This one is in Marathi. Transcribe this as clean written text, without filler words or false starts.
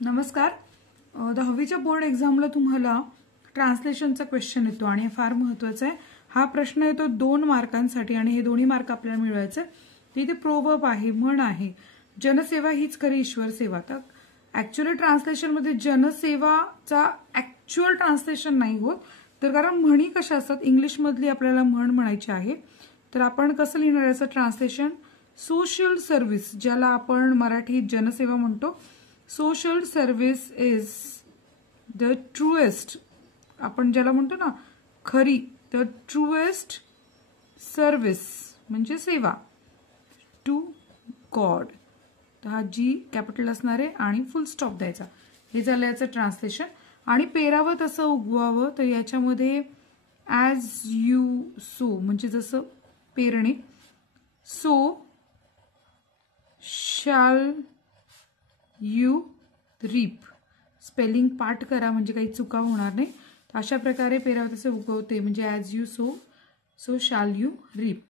नमस्कार. 10वीच्या बोर्ड एक्झामला तुम्हाला ट्रान्सलेशनचा क्वेश्चन येतो आणि हे फार महत्त्वाचं आहे. हा प्रश्न येतो 2 मार्कांसाठी आणि हे दोन्ही मार्क आपल्याला मिळवायचे. तिथे प्रोवर्ब आहे, म्हण आहे, जनसेवा हीच खरी ईश्वर सेवा. तर ऍक्च्युअली ट्रान्सलेशनमध्ये जनसेवाचा ऍक्च्युअल ट्रान्सलेशन नाही होत, तर कारण म्हणी कशा असतात, इंग्लिशमधली आपल्याला म्हण म्हणायची आहे. तर आपण कसं लिहिणार याचं ट्रान्सलेशन, सोशल सर्व्हिस, ज्याला आपण मराठीत जनसेवा म्हणतो. Social service is the truest, आपण ज्याला म्हणतो ना खरी, द ट्रूएस्ट सर्व्हिस म्हणजे सेवा टू गॉड. तर हा जी कॅपिटल असणार आहे आणि फुल स्टॉप द्यायचा. हे झालं याचं ट्रान्सलेशन. आणि पेरावं तसं उगवावं, तर याच्यामध्ये ॲज यू सो म्हणजे जसं पेरणे, so shall you reap. Spelling पाठ करा म्हणजे काही चुका होणार नाही. तर अशा प्रकारे पेरावं तसे उगवते म्हणजे as you sow, so shall you reap.